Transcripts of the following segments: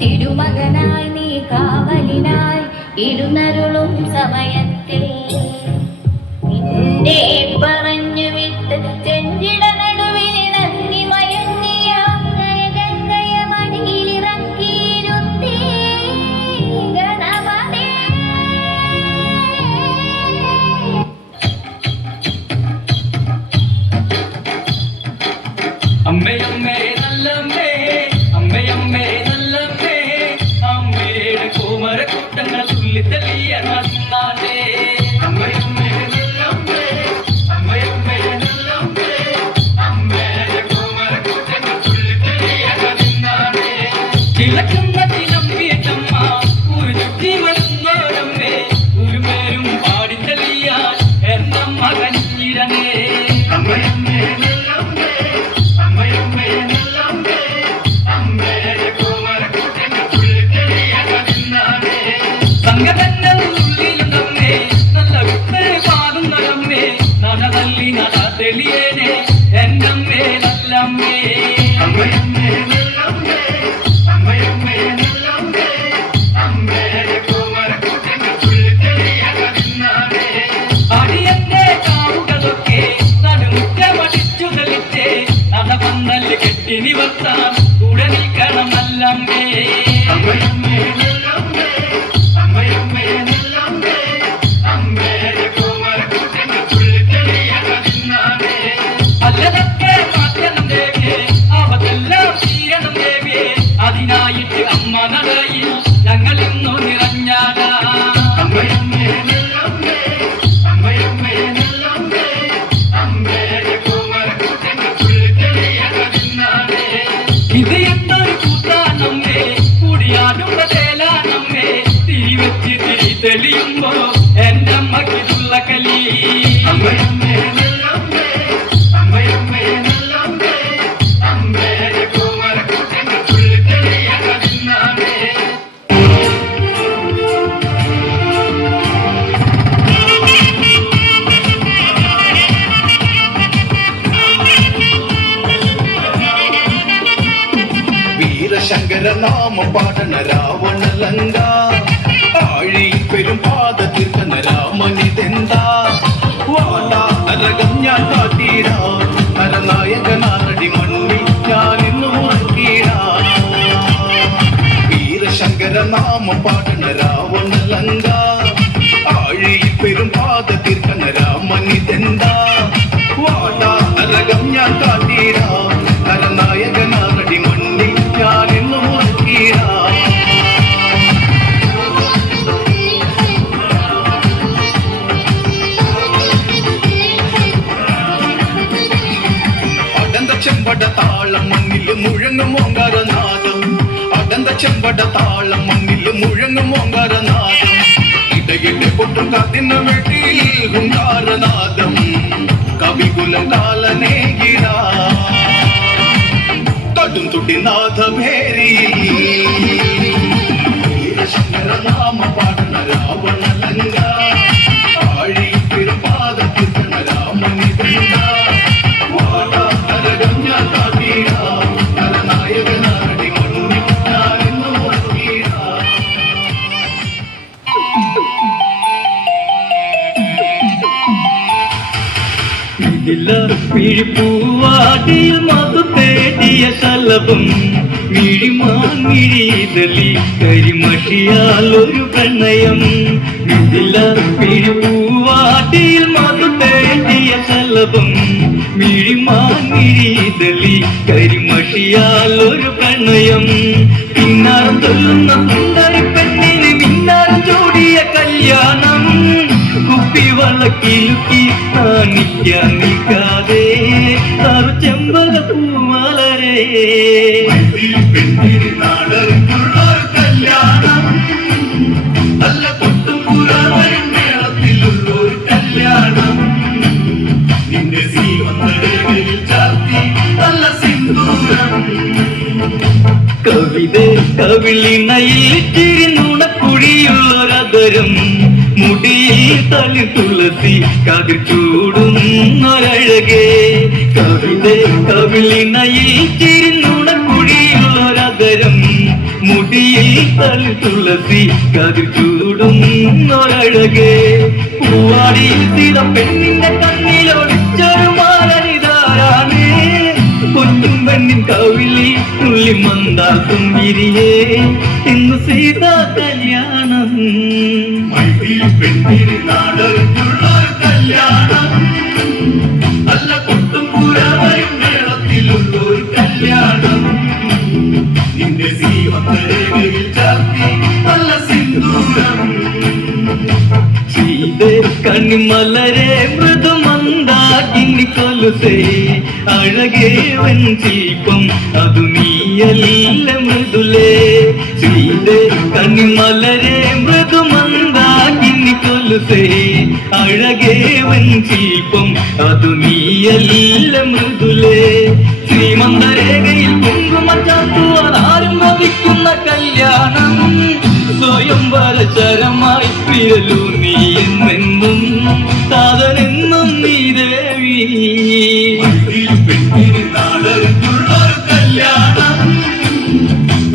തിരുമകനായി നീ കാവലിനായി ഇരുന്നരുളും സമയത്തിൽ നിന്നെ പറഞ്ഞു വിട്ട് ചെഞ്ചിട നടുവിൽ നന്ദി മയങ്ങിയ ഗംഗയ മണിയിലിറക്കിയിരുത്തി ഗണപതി. അമ്മയമ്മേ നല്ലമ്മേ, അമ്മയമ്മേ നല്ലമ്മേ, അമ്മയുടെ കോമരക്കൂട്ടങ്ങൾ തുള്ളിത്തെളിയണേ. അമ്മയമ്മേ നല്ലമ്മേ, അമ്മയമ്മേ നല്ലമ്മേ, അമ്മയുടെ കോമരക്കൂട്ടങ്ങൾ തുള്ളിത്തെളിയണേ. കിളക്കുന്ന ചിലമ്പിയമ്മ ഒരു ചുറ്റി മണന്നോരമ്മേ, ഒരു പേരും പാടിത്തെളിയാൻ എന്നമ്മ കഞ്ഞിടണേ. അമ്മയമ്മേ നല്ലമ്മേ, അമ്മയമ്മേ നല്ലമ്മേ, അമ്മയുടെ കോമരക്കൂട്ടങ്ങൾ തുള്ളിത്തെളിയണേ. സംഗതന്റെ ഉള്ളിലുണ്ടമ്മേ നല്ല വിത്ത് പാടുന്നതമ്മേ, നട തല്ലി നട തെളിയേനെ എന്നമ്മേ നല്ലമ്മേ. അമ്മയമ്മേ നല്ലമ്മേ, അമ്മയമ്മേ നല്ലമ്മേ, അമ്മയുടെ കോമരക്കൂട്ടങ്ങൾ തുള്ളിത്തെളിയണേ. അടിയന്റെ കാവുകളൊക്കെ നടുമുറ്റമടിച്ചു തെളിച്ചേ, നടപന്തല് കെട്ടി നിവർത്താൻ കൂടെ നിൽക്കണം നല്ലമ്മേ. അമ്മയമ്മേ നല്ലമ്മേ, അമ്മയമ്മേ നല്ലമ്മേ, അമ്മയുടെ കോമരക്കൂട്ടങ്ങൾ തുള്ളിത്തെളിയണേ. അല്ലതൊക്കെ മാറ്റണം ദേവിയെ, അവതെല്ലാം തീരണം ദേവിയെ, അതിനായിട്ട് അമ്മ നടയിൽ ഞങ്ങൾ ഇന്നു നിറഞ്ഞാലാ. അമ്മയമ്മേ നല്ലമ്മേ, അമ്മയമ്മേ നല്ലമ്മേ, അമ്മയുടെ കോമരക്കൂട്ടങ്ങൾ തുള്ളിത്തെളിയണേ. ഇത് എന്തൊരു കൂട്ടാനമ്മേ, കൂടിയാടുള്ള തേലാനമ്മേ, തിരിവെച്ച് തിരി തെളിയുമ്പോ എന്റെ അമ്മക്കിതുള്ള കലി. അമ്മയമ്മേ നല്ലമ്മേ, അമ്മയമ്മേ നല്ലമ്മേ, അമ്മയുടെ കോമരക്കൂട്ടങ്ങൾ തുള്ളിത്തെളിയണേ. വീരശങ്കര നാമ പാടണ രാവണലങ്ക, ആഴി പെരും പാത തീർക്കണ രാമനിതെന്താ. വാടാ നരകം ഞാൻ കാട്ടീടാ, നരനായകനാറടി മണ്ണിൽ ഞാൻ ഇന്നു മുറക്കീടാ. വീരശങ്കര നാമ പാടണ രാവണലങ്ക, ആഴി പെരും പാത തീർക്കണ രാമനിതെന്താ. വാടാ നരകം ഞാൻ കാട്ടീടാ, നരനായകനാറടി മണ്ണിൽ ഞാൻ ഇന്നു മുറക്കീടാ. ചെമ്പട താളം മണ്ണിൽ മുഴങ്ങും ഓങ്കാരനാദം, അടന്ത ചെമ്പട താളം മണ്ണിൽ മുഴങ്ങും ഓങ്കാരനാദം. ഇടയിടെ പൊട്ടും കാത്തിന വെട്ടിയിൽ ഹുങ്കാരനാദം, കവികുലം കാലനേകിടാ കടും തുടിനാഥഭേരിയിൽ. വീരശങ്കര നാമ പാടണ രാവണലങ്ക, ആഴി പെരുപാത തീർക്കണ രാമനിതെന്താ. മിഴിപ്പൂവാടിയിൽ മധു തേടിയ ശലഭം, മിഴിമാൻ മിഴിതലി കരിമഷിയാൽ ഒരു പ്രണയം. മിഴിപ്പൂവാടിയിൽ മധു തേടിയ ശലഭം, മിഴിമാൻ മിഴിതലി കരിമഷിയാൽ ഒരു പ്രണയം. പിന്നാരം തൊല്ലുന്ന സുന്ദരി പെണ്ണിന് മിന്നാരം ചൂടിയ കല്യാണം, കുപ്പിവളക്കിലുക്കി കാണിക്കാൻ നിൽക്കാതെ തറു ചെമ്പക പൂമലരേ. കല്യാണം നല്ല പൊട്ടും പുറവരും മേളത്തിലുള്ളൊരു കല്യാണം, നിന്റെ സീവന്നടയിൽ ചാർത്തി നല്ല സിന്ദൂരം. കവിത കവിളിണയിൽ ചിരി നുണക്കുഴിയുള്ളൊരതരം, മുടിയിൽ തളി തുളസി കതിർ ചൂടുന്നൊരഴകേ. കവിത കവിളിണയിൽ ചിരി നുണക്കുഴിയുള്ളൊരതരം, മുടിയിൽ തളി തുളസി കതിർ ചൂടുന്നൊരഴകേ പൂവാടിയിൽ തീര പെണ്ണിന്റെ കണ്ണിലൊളിച്ചൊരു മാലനിതാരാണേ പൊന്നും പെണ്ണിൻ കവിളി തുള്ളി മന്ദാത്തും വിരിയേ ഇന്ന് സീതാ കല്യാണം മൈത്രി പെണ്ണിന് നാടൊരുള്ള കല്യാണം നല്ല കൊട്ടും പുരാവരും മേളത്തിലുള്ളൊരു കല്യാണം നിന്റെ സീമന്തരേഖയിൽ ചാർത്തി നല്ല സിന്ദൂരം ചെയ്ത് കണ്ണിമലരെ മൃദുമന്ദാകിനി കൊലുസേ അഴകേ വൻ ശില്പം അതു നീയല്ല മൃദുലേ ചെയ്ത് കണ്ണിമലരെ മൃദുമന്ദാകിനി കൊലുസേ അഴകേ വൻ ശില്പം അതു നീയല്ല മൃദുലേ ശ്രീമന്തരേഖയിൽ കുങ്കുമ ചാർത്തുവാൻ ആരും വധിക്കുന്ന കല്യാണം സ്വയംവരചരമായി പിരലു നീ എന്നെന്നും താതനെന്നും നീ ദേവി മൈത്രി പെണ്ണിന് നാടൊരുള്ളൊരു കല്യാണം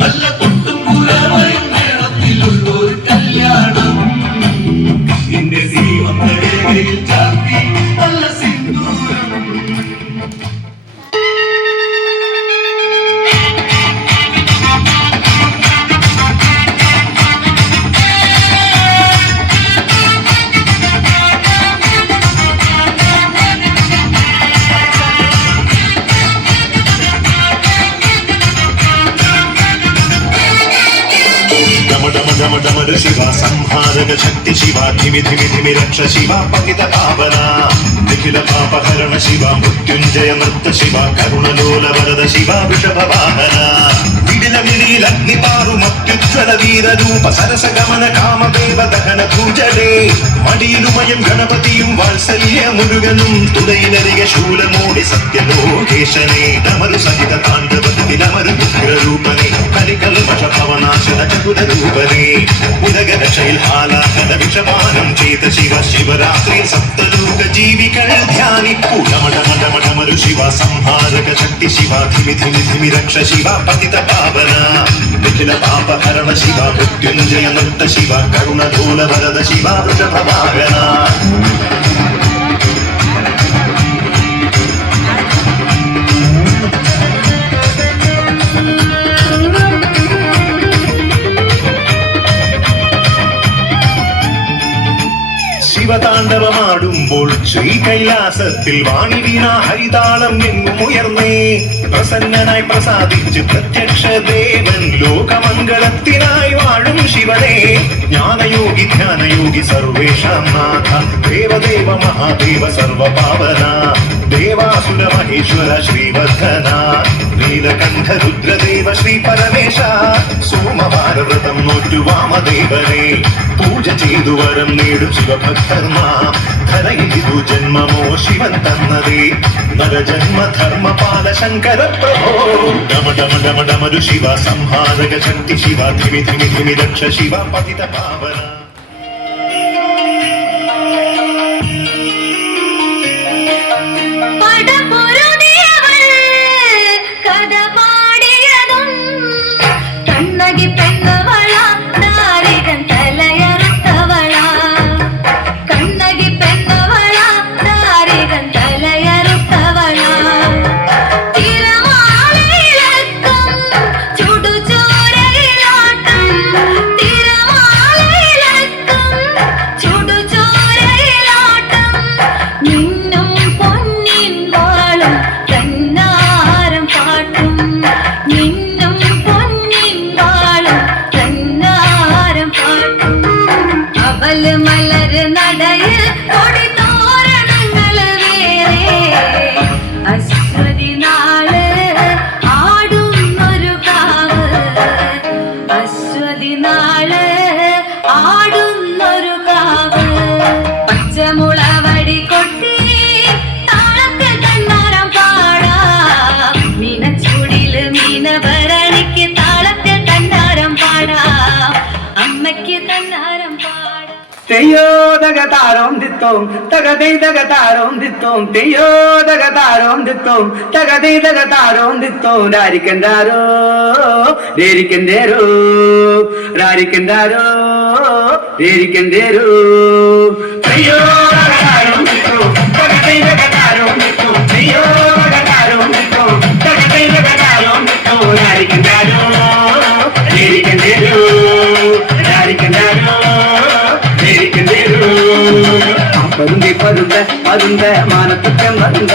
നല്ല കൊട്ടും പുരാവരും മേളത്തിലുള്ളൊരു കല്യാണം നിന്റെ സീമന്തരേഖയിൽ ചാർത്തി നല്ല സിന്ദൂരം डमडमडमडमर शिवा संहारक शक्ति शिवा धिमि धिमि धिमि रक्ष शिवा पतित पावना निखिल पापहरण शिवा मृत्युंजय नृत्य शिवा करुणलोल वरद शिवा वृषभ वाहना विडिल विडिल अग्निपारु मत्युज्वल वीर रूप सरस गमन काम देव दहन भूजले मडियलुमयं गणपतियुं वात्सल्य मुरुगनुं तुडैलरिगे शूलमूडि सत्यलोकेशने डमरु सहित ताण्डवतिलमरु उग्र रूपने कलिकल्पश भवनाशद चतुर रूपने उदगन शैल्हालाकद विषपानं चेत शिव शिवरात्रि सप्तलोक जीविकळ ध्यानिप्पु डमडमडमडमरु शिवा संहारक शक्ति शिवा धिमि धिमि धिमि रक्ष शिवा पतित पावना निखिल पापहरण शिवा मृत्युंजय नृत्य शिवा करुणलोल वरद शिवा वृषभ वाहना ശിവതാണ്ഡവമാടുമ്പോൾ ശ്രീ കൈലാസത്തിൽ വാണി വീണ ഹരിതാളം എങ്ങും ഉയർന്നേ പ്രസന്നനായി പ്രസാദിച്ച് പ്രത്യക്ഷ ദേവൻ ലോകമംഗളത്തിനായി വാഴും ശിവനെ ജ്ഞാനയോഗി ധ്യാനയോഗി സർവേഷാം നാഥ ദേവദേവ മഹാദേവ സർവപാവന ദേവാസുര മഹേശ്വര ശ്രീവർദ്ധന നീലകണ്ഠ രുദ്രദേവ ശ്രീ പരമേശ സോമവാര വ്രതം നോറ്റു വാമദേവനെ പൂജ ചെയ്തു വരം നേടും ശിവഭക്തർമാം ധരയിതു ജന്മമോ ശിവൻ തന്നതേ നരജന്മ ധർമ്മപാല ശങ്കര പ്രഭോ ഡമഡമഡമഡമരു ശിവ സംഹാരക ശക്തി ശിവ ധിമി ധിമി ധിമി രക്ഷ ശിവ പതിത പാവന തകതാരോം ദിത്തോം തകതൈ തകതാരോം ദിത്തോം തെയ്യോ തകതാരോം ദിത്തോം തകതൈ തകതാരോം ദിത്തോം രാരിക്കണ്ടാരോ രേരിക്കണ്ടേരോ രാരിക്കണ്ടാരോ രേരിക്കണ്ടേരോ തെയ്യോ തകതാരോം ദിത്തോം തകതൈ തകതാരോം ദിത്തോം തെയ്യോ തകതാരോം ദിത്തോം തകതൈ തകതാരോം ദിത്തോം രാരിക്കണ്ടാരോ രേരിക്കണ്ടേരോ രാരിക്കണ്ടാരോ പരുന്തി പരുന്ത പരുന്ത മാനത്തുറ്റം പരുന്ത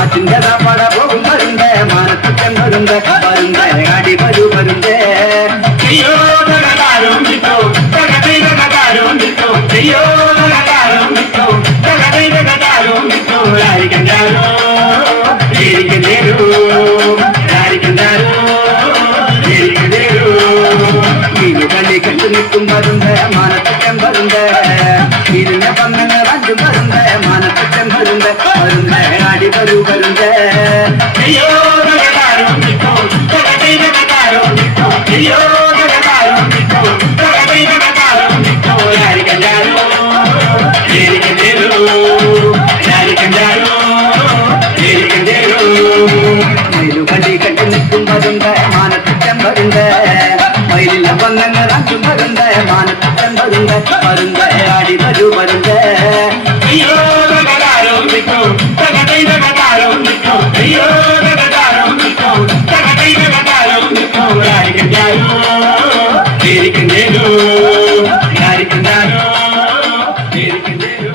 അച്ഛൻ്റെ പട പോകും പരുന്ത മാനത്തുറ്റം പരുന്ത പരുന്ത അടി വരൂ പരുന്ത ചെയ്യോ തകതാരോം കിട്ടോ തകതൈ തകതാരോം കിട്ടോ ചെയ്യോ തകതാരോം കിട്ടോ തകതൈ തകതാരോം കിട്ടോ രാരിക്കണ്ടാരോ രാരിക്കണ്ടേരോ രാരിക്കണ്ടാരോ രാരിക്കണ്ടേരോ മീനു കള്ളി കണ്ടു നിൽക്കും പരുന്ത മാനത്തുറ്റം പരുന്ത ഇരുന്ന പന്നങ്ങൾ അഞ്ചു പരുന്ത മാനത്തുറ്റം പരുന്ത പരുന്ത അടി വരൂ പരുന്ത അയ്യോ തകതാരോം കിട്ടോ തകതൈ തകതാരോം കിട്ടോ അയ്യോ തകതാരോം കിട്ടോ തകതൈ തകതാരോം കിട്ടോ രാരിക്കണ്ടാരോ രാരിക്കണ്ടേരോ രാരിക്കണ്ടാരോ രാരിക്കണ്ടേരോ മയിലു കള്ളി കണ്ടു നിൽക്കും പരുന്ത മാനത്തുറ്റം പരുന്ത മയിലില്ല പന്നങ്ങൾ അഞ്ചു പരുന്ത മാനത്തുറ്റം പരുന്ത പരുന്ത ആടി വരൂ പരുന്ത അയ്യോ തകതാരോം കിട്ടോ തകതൈ തകതാരോം കിട്ടോ അയ്യോ തകതാരോം കിട്ടോ തകതൈ തകതാരോം കിട്ടോ രാരിക്കണ്ടാരോ രാരിക്കണ്ടേരോ രാരിക്കണ്ടാരോ രാരിക്കണ്ടേരോ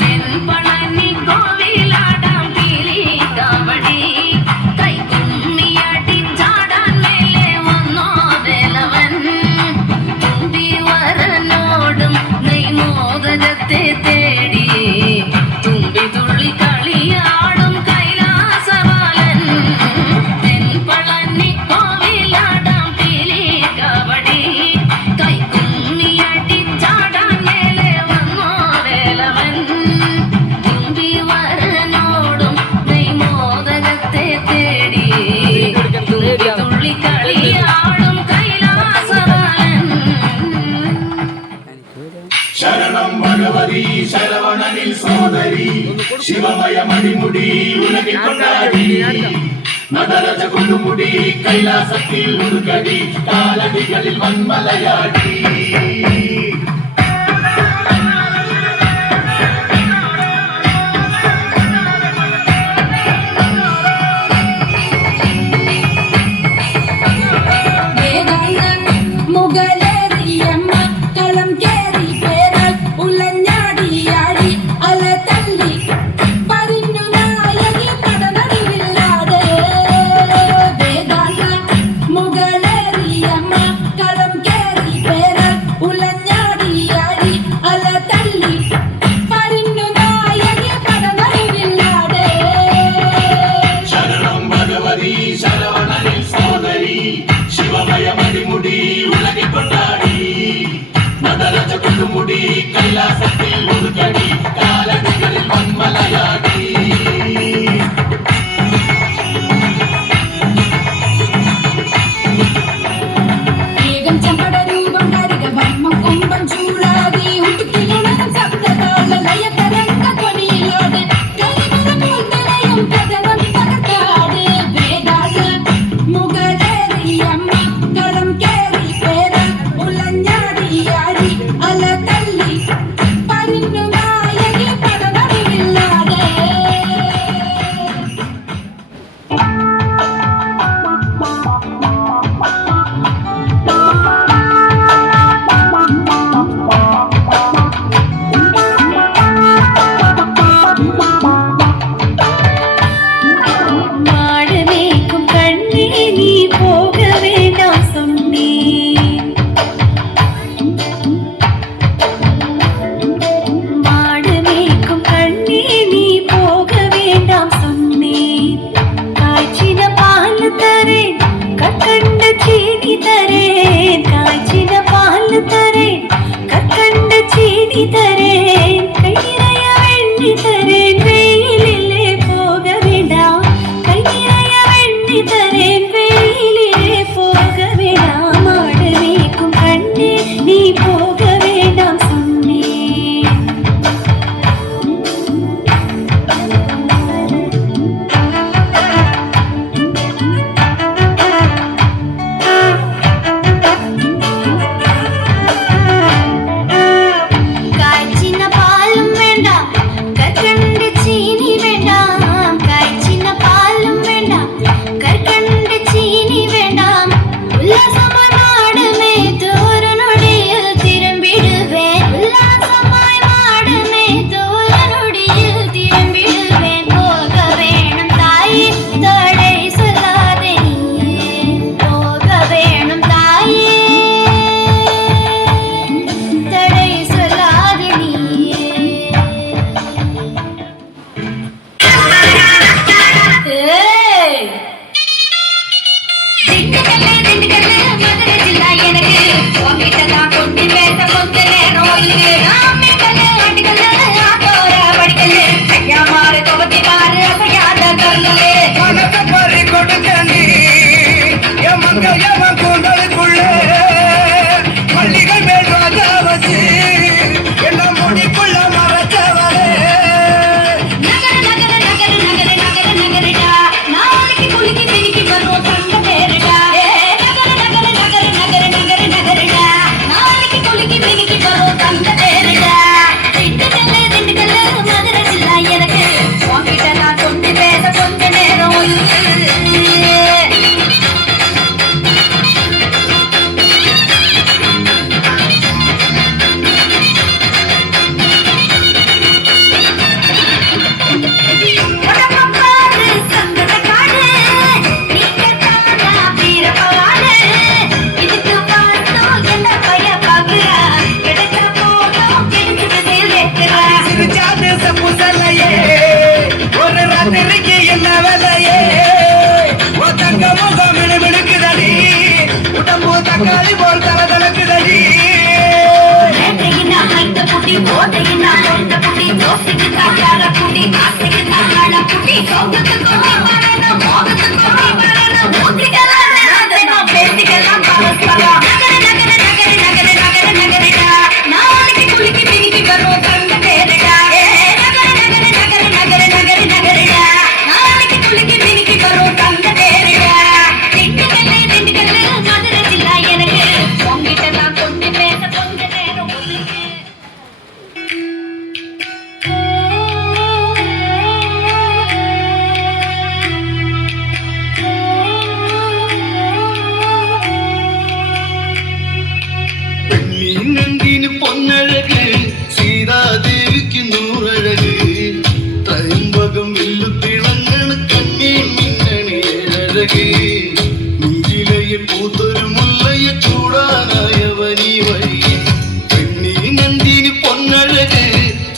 തെൻപളനി കോവിലാടാം പീലി കാവടി കൈകുമ്മിയാട്ടി ചാടാൻ മേലെ വന്നോ വേലവൻ തുമ്പി വരനോടും നെയ്മോദകത്തെ തേടി തുമ്പി തുള്ളി കളിയാടും കൈലാസവാലൻ തെൻപളനി കോവിലാടാം പീലി കാവടി കൈകുമ്മിയാട്ടി ചാടാൻ മേലെ വന്നോ വേലവൻ തുമ്പി വരനോടും നെയ്മോദകത്തെ തേടി തുമ്പി തുള്ളി കളിയാടും കൈലാസവാലൻ ശരണം ഭഗവതി ശരവണനിൽ സോദരി ശിവമയ മണിമുടി ഉലകിൽ കൊണ്ടാടി നടരജ കൊടുമുടി കൈലാസത്തിൽ ഉരുകടി കാലടികളിൽ വന്മലയാടി മുഗലേറിയമ്മ കളം കേറി പേരാൽ ഉലഞ്ഞാടിയാടി അല തല്ലി പരിഞ്ഞു നായകി കടനടിവില്ലാതെ വേദാന്ത മുഗലേറിയമ്മ കളം കേറി പേരാൽ ഉലഞ്ഞാടിയാടി അല തല്ലി പരിഞ്ഞു നായകി കടനടിവില്ലാതെ ശരണം ഭഗവതി ശരവണനിൽ സോദരി ശിവമയ മണിമുടി ഉലകിൽ കൊണ്ടാടി നടരജ കൊടുമുടി കൈലാസത്തിൽ ഉരുകടി കാലടികളിൽ വന്മലയാടി വേഗം ചമ്പട രൂപം കരിക വർമ്മം കൊമ്പം ചൂടാതി ഉടുക്കിലുണരും ശബ്ദതാള ലയതരംഗ ധ്വനിയിലോടെ കരിമല പോൽ നിറയും കഥനം തകർക്കാതെ വേദാത മുഗലേറിയമ്മ കളം കേറി പേര ഉലഞ്ഞാടിയാടി അല തല്ലി പരിഞ്ഞു നായകി കടനടിവില്ലാതെ மாடுமேய்க்கும் கண்ணே நீ போக வேண்டாம் சொன்னேன் மாடுமேய்க்கும் கண்ணே நீ போக வேண்டாம் சொன்னேன் காய்ச்சின பால் தரேன் கற்கண்ட சீனி தரேன் காய்ச்சின பால் தரேன் கற்கண்ட சீனி தரேன் கை நிறைய வெண்ணி தரேன் வெயிலிலே போக வேண்டாம் கை நிறைய வெண்ணி தரேன் வெயிலிலே போக வேண்டாம் தக்காளி போல் தலதலக்குதடி പൊന്നഴക് സീതാദേവിക്ക് നൂറഴക് ത്രയംബകം വെല്ലു തിളങ്ങണ കണ്ണീർ മിന്നണിയഴക് നെഞ്ചിലയിൽ പൂത്തൊരു മുല്ലയ ചൂടാനായവനീ വഴി പെണ്ണീ നന്ദിന് പൊന്നഴക്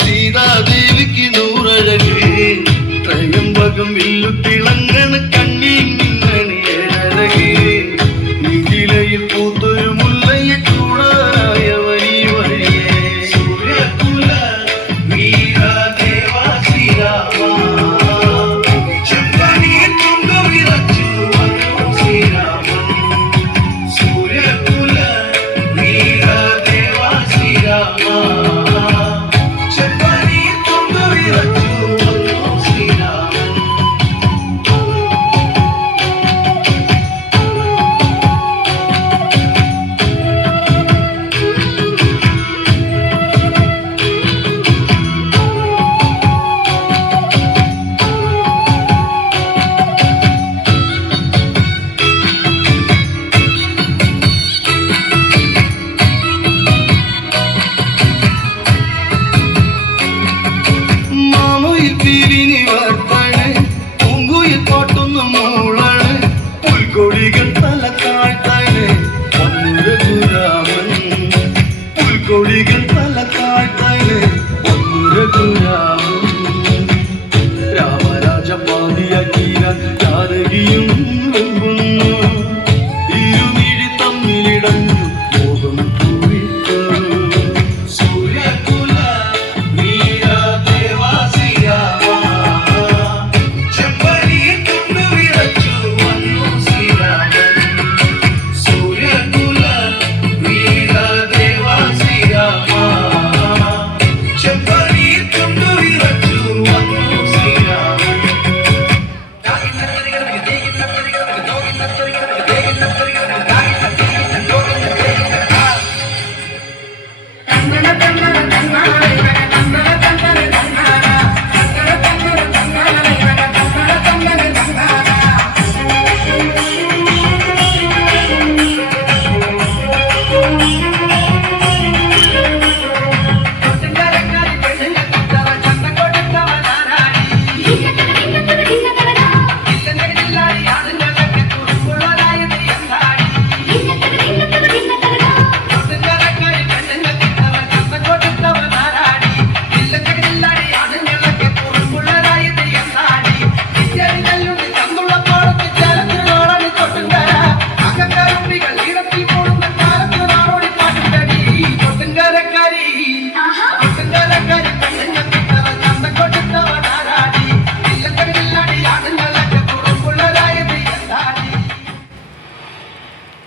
സീതാദേവിക്ക് നൂറഴക് ത്രയംബകം വെല്ലു തിളങ്ങണ കണ്ണീർ മിന്നണിയഴക് നെഞ്ചിലയിൽ പൂത്തൊരു മുല്ലയ ചൂടാനായവനീ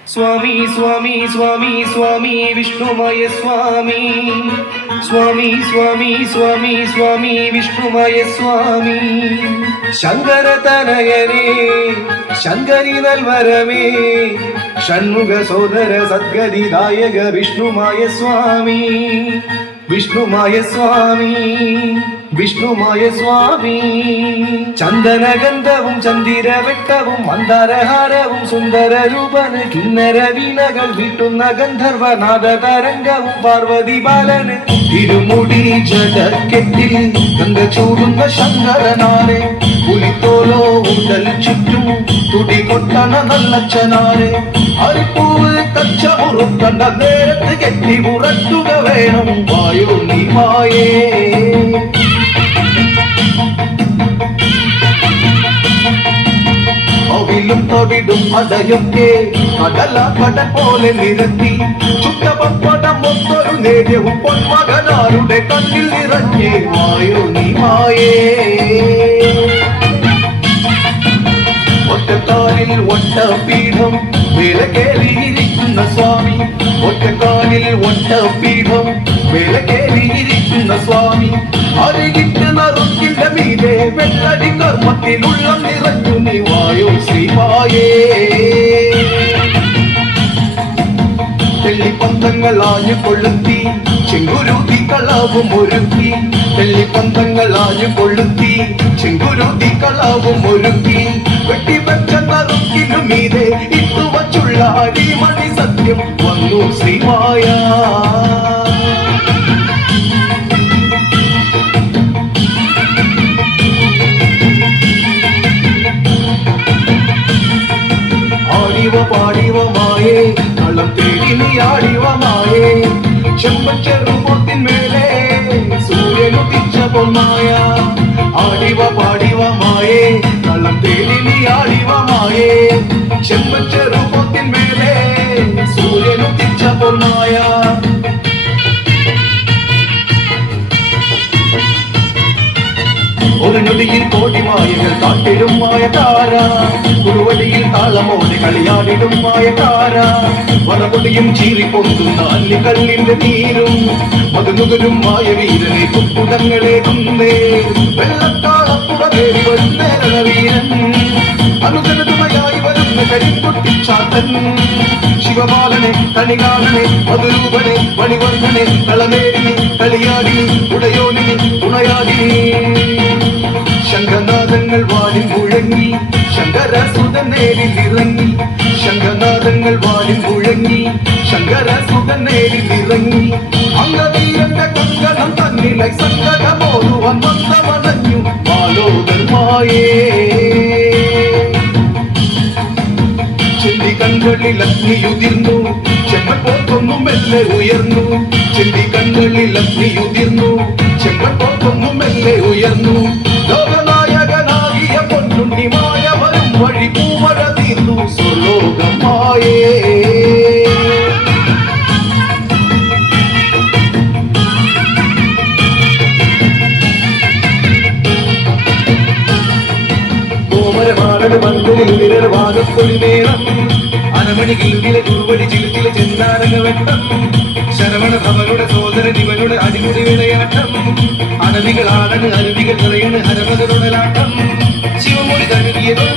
സ്വാമി സ്വാമി സ്വാമി സ്വാമി വിഷ്ണുമയ സ്വാമി സ്വാമി സ്വാമി സ്വാമി സ്വാമി വിഷ്ണുമയ സ്വാമി ശങ്കരതനയനേ ശങ്കരി നൽവരമേ ഷൺമുഖ സോദര സദ്ഗതിദായക വിഷ്ണുമായ സ്വാമി വിഷ്ണുമായ സ്വാമി വിഷ്ണുമായ സ്വാമി ചന്ദനഗന്ധവും ചന്ദിരവെട്ടവും മന്ദാരഹാരവും സുന്ദര രൂപന് കിന്നര വീണകൾ വീട്ടുന്ന ഗന്ധർവനാഥ തരംഗവും പാർവതി ബാലന് ഇരുമുടി ജടക്കെട്ടിൽ ഗന്ധ ചൂടുന്ന ശങ്കരനാരെ പുലിത്തോലോ ഉടൽ ചുറ്റും തുടി കൊട്ടണ നല്ലച്ഛനാരെ അരിപ്പൂവ് കച്ച മുറുക്കണ്ട നേരത്ത് കെട്ടി ഉറട്ടുക വേണം വായു നീ മായേ അവിലും തവിടും അടയൊക്കെ കടല കട പോലെ നിരത്തി ചുട്ടപപ്പടം ഒത്തൊരു നേര്യവും പൊന്മകനാരുടെ കണ്ണിൽ നിറഞ്ഞേ വായു നീ മായേ ഒറ്റക്കാലിൽ ഒട്ടപീഠം വിലകേറിയിരിക്കുന്ന സ്വാമി ഒറ്റക്കാലിൽ ഒട്ടപീഠം വിലകേറിയിരിക്കുന്ന സ്വാമി അരികിട്ട് നറുക്കിന്റെ മീതെ വെള്ളടി കർമ്മത്തിലുള്ള നിറഞ്ഞു നീ വായോ ശ്രീവായേ തെള്ളിപ്പന്തങ്ങൾ ആഞ്ഞു കൊളുത്തി ചെങ്കുരുതി കളവും ഒരുക്കി തെള്ളിപ്പന്തങ്ങൾ ആഞ്ഞു കൊളുത്തി ചെങ്കുരുതി കളവും ഒരുക്കി വെട്ടിവെച്ച നറുക്കിനു മീതെ ഇട്ടുവച്ചുള്ള അരിമണി സത്യം വന്നു ശ്രീമായ ആടിവ പാടിവ മായേ കള്ളം തേടി നീ ആടിവ മായേ ചെമ്പച്ചെറുപത്തിന്മേലെ സൂര്യനുദിച്ച പൊന്മായ ആടിവ പാടിവ മായേ കള്ളം തേടി നീ ആടിവ മായേ ചെമ്പച്ചെറുപത്തിന്മേലെ സൂര്യനുദിച്ച പൊന്മായ ഒരു നൊടിയിൽ കോടി മായകൾ കാട്ടിടും മായക്കാര കുറുവടിയിൽ താളമോടെ കളിയാടിടും മായക്കാര വനപൊടിയും ചീറി പൊന്തുന്ന അല്ലിക്കല്ലിന്റെ നീരും മധുനുകരും മായ വീരനെ കുക്കുടങ്ങളെ കുന്നേ വെള്ളക്കാളപ്പുറമേറി വരുന്ന രണവീരൻ അനുജനതുമയായി വരുന്ന കരിക്കുട്ടിച്ചാത്തൻ ശിവപാലനെ കണികാണനെ മധുരൂപനെ മണിവർദ്ധനെ കളമേരിനി കളിയാടിനി ഉടയോനിനി തുണയാടിനി ശംഖനാദങ്ങൾ വാലിൽ മുഴങ്ങി ശങ്കരസുതൻ നേരിൽ ഇറങ്ങി ശംഖനാദങ്ങൾ വാലിൽ മുഴങ്ങി ശങ്കരസുതൻ നേരിൽ ഇറങ്ങി അംഗവീരന്റെ കങ്കണം തന്നിലെ സങ്കടമോതുവൻ വന്നവണഞ്ഞു ആലോകന്മായേ ചെന്തി കണ്ണുകളിൽ അഗ്നിയുതിർന്നു ചെമ്പപ്പോക്കൊന്നും മെല്ലെ ഉയർന്നു ചെന്തി കണ്ണുകളിൽ അഗ്നിയുതിർന്നു ചെമ്പപ്പോക്കൊന്നും മെല്ലെ ഉയർന്നു ലോകനായകനാകിയ പൊന്നുണ്ണിമായ വരും വഴി പൂമഴ തീർന്നു സുലോകമായേ കോമരമാടട് പന്തലിൽ വിരൽ വാദത്തൊരു നേരം അരമണികിലുകിലെ കുറുവടി ചിലുക്കിലെ ചെന്താരക വെട്ടം ശരവണ ഭവനുടെ സോദരൻ ഇവനുടെ അടിമുടി വിളയാട്ടം അനവികൾ ആടന് അരുവികൾ നിറയണ് ഹരമകളുടെ ലാട്ടം ശിവമൊഴി തഴുകിയതോ